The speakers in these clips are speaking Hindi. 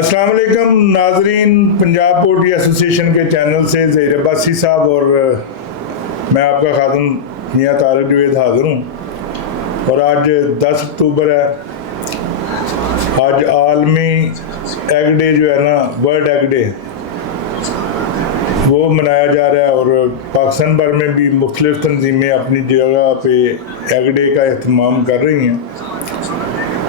अस्सलाम वालेकुम नाजरीन, पंजाब पोल्ट्री एसोसिएशन के चैनल से ज़हीर अब्बासी साहब और मैं आपका खादम मियाँ तारिक जवेद हाज़िर हूँ। और आज 10 अक्टूबर है। आज आलमी एग डे जो है ना, वर्ल्ड एग डे, वो मनाया जा रहा है। और पाकिस्तान भर में भी मुख्तलिफ तंजीमें अपनी जगह पे एग डे का एहतमाम कर रही हैं।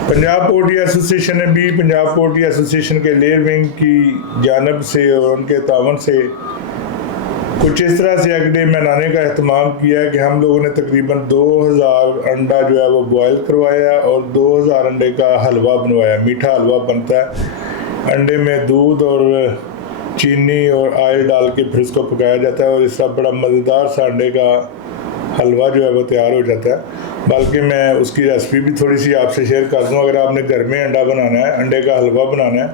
पंजाब पोल्ट्री एसोसिएशन ने भी पंजाब पोल्ट्री एसोसिएशन के लेयर विंग की जानब से और उनके तावन से कुछ इस तरह से एग डे मनाने का एहतमाम किया है कि हम लोगों ने तकरीबन 2000 अंडा जो है वो बॉयल करवाया और 2000 अंडे का हलवा बनवाया। मीठा हलवा बनता है, अंडे में दूध और चीनी और आयल डाल के फिर इसको पकाया जाता है और इसका बड़ा मज़ेदार सा अंडे का हलवा जो है वो तैयार हो जाता है। बल्कि मैं उसकी रेसिपी भी थोड़ी सी आपसे शेयर कर दूँ। अगर आपने घर में अंडा बनाना है, अंडे का हलवा बनाना है,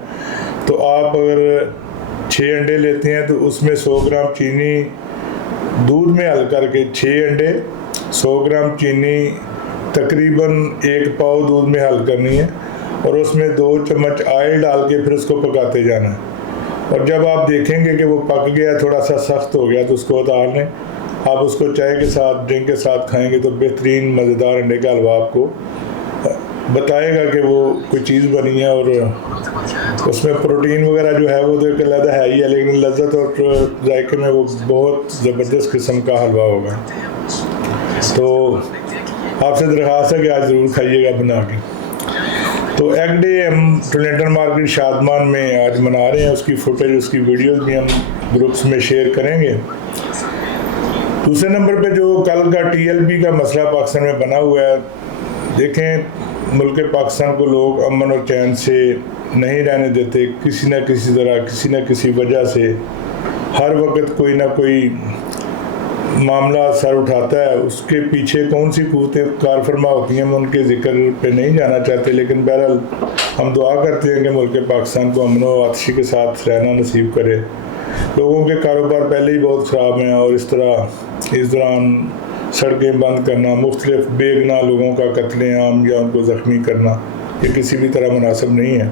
तो आप अगर 6 अंडे लेते हैं तो उसमें 100 ग्राम चीनी दूध में हल करके 6 अंडे 100 ग्राम चीनी तकरीबन 1 पाव दूध में हल करनी है और उसमें 2 चम्मच आयल डाल के फिर उसको पकाते जाना है। और जब आप देखेंगे कि वो पक गया, थोड़ा सा सख्त हो गया, तो उसको उतार लें। आप उसको चाय के साथ, ड्रिंक के साथ खाएंगे तो बेहतरीन मज़ेदार अंडे का हलवा आपको बताएगा कि वो कोई चीज़ बनी है। और उसमें प्रोटीन वगैरह जो है वो तो एक अलग है ही है, लेकिन लज्जत और जायके में वो बहुत ज़बरदस्त किस्म का हलवा होगा। तो आपसे दरख्वास्त है कि आज ज़रूर खाइएगा बना के। तो एग डे हम टोलेंटन मार्केट शादमान में आज मना रहे हैं। उसकी फुटेज, उसकी वीडियोज़ भी हम ग्रुप्स में शेयर करेंगे। दूसरे नंबर पे जो कल का TLP का मसला पाकिस्तान में बना हुआ है, देखें मुल्क पाकिस्तान को लोग अमन और चैन से नहीं रहने देते। किसी न किसी तरह, किसी न किसी वजह से हर वक्त कोई ना कोई मामला सर उठाता है। उसके पीछे कौन सी क़ुव्वतें कार फरमा होती हैं, हम उनके ज़िक्र पे नहीं जाना चाहते, लेकिन बहरहाल हम दुआ करते हैं कि मुल्क पाकिस्तान को अमन और आतिशी के साथ रहना नसीब करे। लोगों के कारोबार पहले ही बहुत ख़राब हैं और इस दौरान सड़कें बंद करना, मुख्तलिफ बेगुनाह लोगों का कत्लेआम या उनको ज़ख्मी करना, ये किसी भी तरह मुनासिब नहीं है।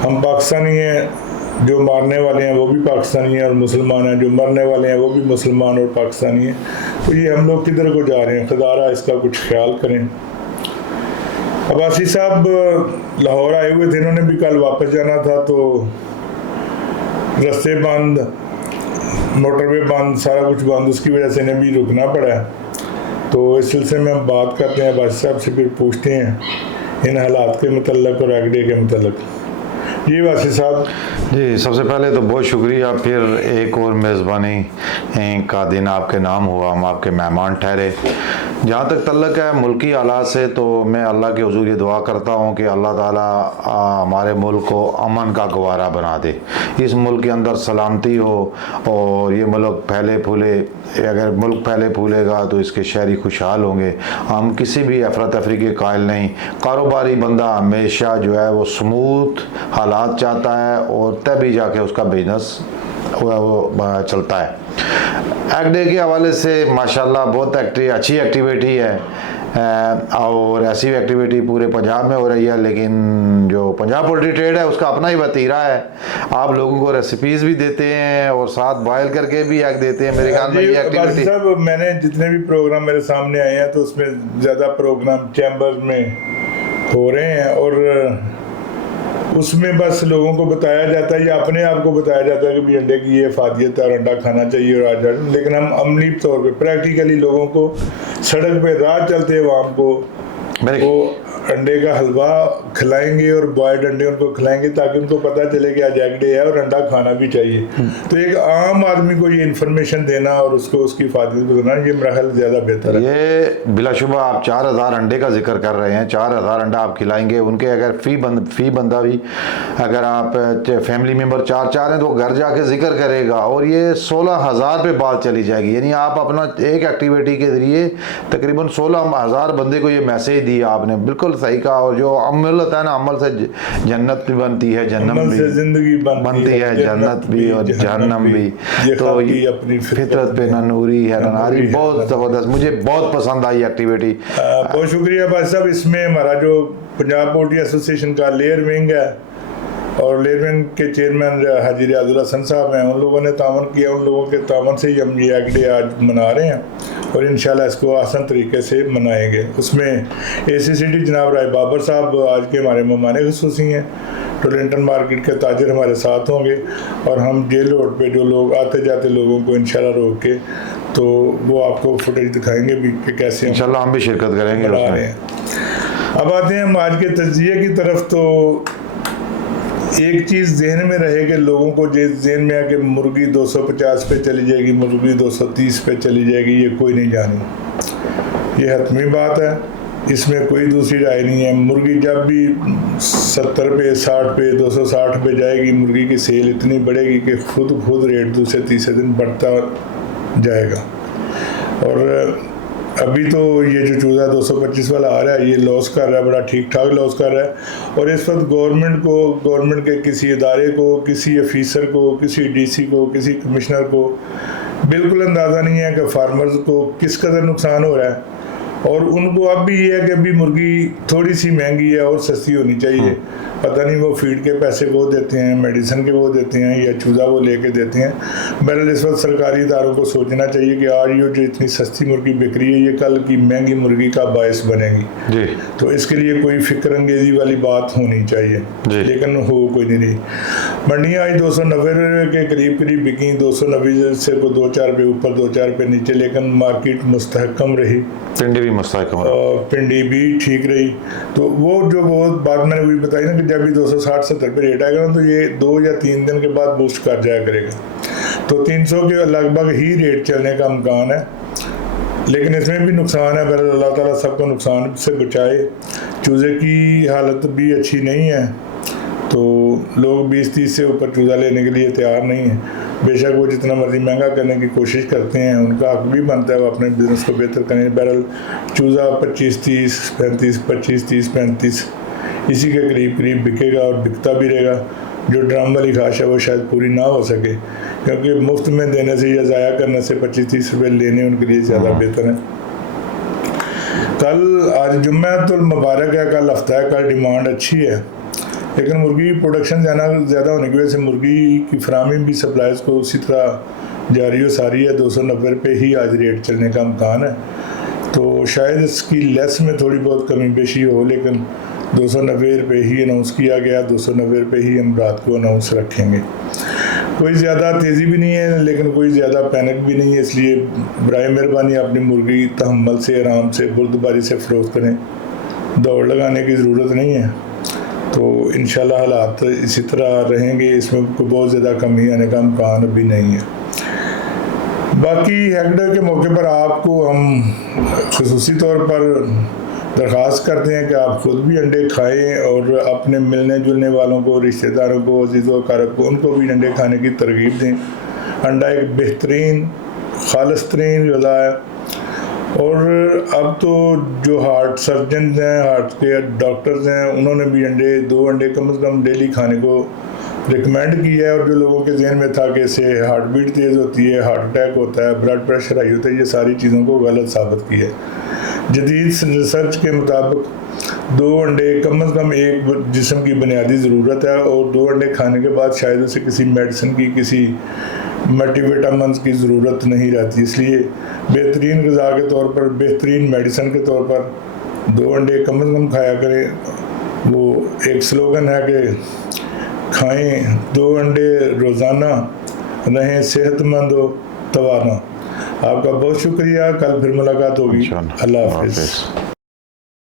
हम पाकिस्तानी हैं, जो मारने वाले हैं वो भी पाकिस्तानी हैं, और मुसलमान हैं, जो मरने वाले हैं वो भी मुसलमान और पाकिस्तानी हैं। तो ये हम लोग किधर को जा रहे हैं? खुदारा इसका कुछ ख्याल करें। अब्बासी साहब लाहौर आए हुए थे, इन्होंने भी कल वापस जाना था, तो रास्ते बंद, मोटरवे बंद, सारा कुछ बंद, उसकी वजह से इन्हें भी रुकना पड़ा है। तो इस सिलसिले में हम बात करते हैं अब्बासी साहब से, फिर पूछते हैं इन हालात के मतलब और एग डे के मतलब। जी वासी साहब। जी, सबसे पहले तो बहुत शुक्रिया, फिर एक और मेज़बानी का दिन आपके नाम हुआ, हम आपके मेहमान ठहरे। जहाँ तक तल्लक है मुल्की हालात से, तो मैं अल्लाह के हुज़ूर ये दुआ करता हूँ कि अल्लाह ताला हमारे मुल्क को अमन का गवारा बना दे, इस मुल्क के अंदर सलामती हो और ये मुल्क फैले फूले। अगर मुल्क फैले फूलेगा तो इसके शहरी खुशहाल होंगे। हम किसी भी अफरा तफरी के कायल नहीं। कारोबारी बंदा हमेशा जो है वो स्मूथ हालात चाहता है और तभी जाके उसका बिजनेस वो चलता है। एग डे के हवाले से माशाल्लाह बहुत अच्छी एक्टिविटी है और ऐसी एक्टिविटी पूरे पंजाब में हो रही है। लेकिन जो पंजाब पोल्ट्री ट्रेड है उसका अपना ही वतीरा है। आप लोगों को रेसिपीज़ भी देते हैं और साथ बॉयल करके भी एग देते हैं। मेरे ख्याल में ये एक्टिविटी सब, मैंने जितने भी प्रोग्राम मेरे सामने आए हैं तो उसमें ज़्यादा प्रोग्राम चैम्बर में हो रहे हैं और उसमें बस लोगों को बताया जाता है या अपने आप को बताया जाता है कि भी अंडे की ये फ़ायदियत है और अंडा खाना चाहिए और आज। लेकिन हम अमली तौर पे प्रैक्टिकली लोगों को सड़क पे राह चलते आवाम को वो अंडे का हलवा खिलाएंगे और बॉयल्ड अंडे उनको खिलाएंगे ताकि उनको पता चले कि आज एग डे है और अंडा खाना भी चाहिए। तो एक आम आदमी को ये इन्फॉर्मेशन देना और उसको उसकी फ़ायदे बताना, ये मेरा ख्याल ज़्यादा बेहतर है। ये बिलाशुबा आप 4000 अंडे का जिक्र कर रहे हैं। 4000 अंडा आप खिलाएंगे उनके। अगर फी बंदा भी, अगर आप फैमिली मेम्बर 4 हैं तो घर जाके जिक्र करेगा और ये 16000 पे बात चली जाएगी। यानी आप अपना एक एक्टिविटी के जरिए तकरीबन 16000 बंदे को ये मैसेज दिया आपने। बिल्कुल सही कहा। और जो अमल होता है ना, अमल से जन्नत भी बनती है, जन्नम भी जिंदगी बनती है, जन्नत भी और जहन्नम भी। तो ये अपनी फितरत पे ना नूरी है ना नारी। बहुत ज़बरदस्त, मुझे बहुत पसंद आई एक्टिविटी। बहुत शुक्रिया भाई साहब। इसमें हमारा जो पंजाब पोल्ट्री एसोसिएशन का लेयर विंग है और लेबर बैंक के चेयरमैन हाजी रियाजुल हसन साहब हैं, उन लोगों ने तावन किया। उन लोगों के तावन से ही हम ये एग डे आज मना रहे हैं और इंशाल्लाह इसको आसान तरीके से मनाएंगे। उसमें ACCD जनाब राय बाबर साहब आज के हमारे मेहमान खुसूसी हैं। टोलिंटन मार्केट के ताजर हमारे साथ होंगे और हम जेल रोड पे जो लोग आते जाते लोगों को इंशाल्लाह रोक के तो वो आपको फुटेज दिखाएंगे भी कि कैसे इंशाल्लाह हम भी शिरकत करेंगे बना रहे हैं। अब आते हैं हम आज के तज्जिए की तरफ। तो एक चीज़ जहन में रहे कि लोगों को जहन में है कि मुर्गी 250 पे चली जाएगी, मुर्गी 230 पे चली जाएगी, ये कोई नहीं जानी। ये हतमी बात है, इसमें कोई दूसरी राय नहीं है। मुर्गी जब भी 70 पे 60 पे 260 पे जाएगी, मुर्गी की सेल इतनी बढ़ेगी कि खुद रेट दूसरे तीसरे दिन बढ़ता जाएगा। और अभी तो ये जो चूज़ा 225 वाला आ रहा है ये लॉस कर रहा है, बड़ा ठीक ठाक लॉस कर रहा है। और इस वक्त गवर्नमेंट के किसी इदारे को, किसी ऑफिसर को, किसी DC को, किसी कमिश्नर को बिल्कुल अंदाज़ा नहीं है कि फार्मर्स को किस कदर नुकसान हो रहा है। और उनको अब भी ये है कि अभी मुर्गी थोड़ी सी महंगी है और सस्ती होनी चाहिए। पता नहीं वो फीड के पैसे वो देते हैं, मेडिसिन के वो देते हैं या चूज़ा वो लेके देते हैं। बहरहाल इस वक्त सरकारी इदारों को सोचना चाहिए कि आज ये जो इतनी सस्ती मुर्गी बिक रही है ये कल की महंगी मुर्गी का बायस बनेगी जी। तो इसके लिए कोई फिक्र अंगेजी वाली बात होनी चाहिए, लेकिन हो कोई नहीं रही। मंडियाँ आज 290 के करीब बिकी, 290 से 2-4 रुपये ऊपर 2-4 रुपये नीचे, लेकिन मार्केट मुस्तहकम रही, पिंडी भी ठीक रही। तो वो बात मैंने वही बताई ना कि जब भी 260-70 पे रेट आएगा ना तो ये 2 या 3 दिन के बाद बूस्ट कर जाया करेगा। तो 300 के लगभग ही रेट चलने का इम्कान है, लेकिन इसमें भी नुकसान है। बहरहाल अल्लाह ताला सबको नुकसान से बचाए। चूज़े की हालत भी अच्छी नहीं है, तो लोग 20-30 से ऊपर चूज़ा लेने के लिए तैयार नहीं है। बेशक वो जितना मर्जी महंगा करने की कोशिश करते हैं, उनका हक भी बनता है वो अपने बिज़नेस को बेहतर करें। बहरहाल चूज़ा 25-30, 35, 25-30, 35 इसी के करीब बिकेगा और बिकता भी रहेगा। जो ड्राम वाली ख्वाहिश है वो शायद पूरी ना हो सके, क्योंकि मुफ्त में देने से या ज़ाया करने से 25-30 रुपये लेने उनके लिए ज़्यादा बेहतर है। आज जुम्मतुल मुबारक है, कल हफ्ता है, कल डिमांड अच्छी है, लेकिन मुर्गी की प्रोडक्शन ज़्यादा होने की वजह से मुर्गी की फराहमी भी सप्लाईज को उसी तरह जारी हो सारी है। 290 रुपये ही आज रेट चलने का इम्कान है, तो शायद इसकी लेस में थोड़ी बहुत कमी पेशी हो, लेकिन 290 रुपये ही अनाउंस किया गया। 290 रुपये ही हम रात को अनाउंस रखेंगे। कोई ज़्यादा तेज़ी भी नहीं है, लेकिन कोई ज़्यादा पैनिक भी नहीं है, इसलिए बराए मेहरबानी अपनी मुर्गी तहम्मुल से, आराम से, बुर्दबारी से फ़रोख्त करें। दौड़ लगाने की ज़रूरत नहीं है। तो इंशाल्लाह हालात इसी तरह रहेंगे, इसमें कोई बहुत ज़्यादा कमी आने का इम्कान भी नहीं है। बाकी एग डे के मौके पर आपको हम खुसूसी तौर पर दरख्वास्त करते हैं कि आप खुद भी अंडे खाएं और अपने मिलने जुलने वालों को, रिश्तेदारों को, अजीज़ों कारब को, उनको भी अंडे खाने की तरगीब दें। अंडा एक बेहतरीन खालिस तरीन ग़िज़ा है। और अब तो जो हार्ट सर्जन हैं, हार्ट के डॉक्टर्स हैं, उन्होंने भी 2 अंडे कम से कम डेली खाने को रिकमेंड किया है। और जो लोगों के जहन में था कि इससे हार्ट बीट तेज़ होती है, हार्ट अटैक होता है, ब्लड प्रेशर हाई होता है, ये सारी चीज़ों को गलत साबित किया है। जदीद रिसर्च के मुताबिक 2 अंडे कम से कम एक जिस्म की बुनियादी ज़रूरत है, और 2 अंडे खाने के बाद शायद उसे किसी मेडिसिन की, किसी मल्टीविटामिन्स की ज़रूरत नहीं रहती। इसलिए बेहतरीन ग़िज़ा के तौर पर, बेहतरीन मेडिसिन के तौर पर 2 अंडे कम से कम खाया करें। वो एक स्लोगन है कि खाएं 2 अंडे रोज़ाना, रहें सेहतमंद हो तवाना। आपका बहुत शुक्रिया, कल फिर मुलाकात होगी। अल्लाह हाफ़िज़।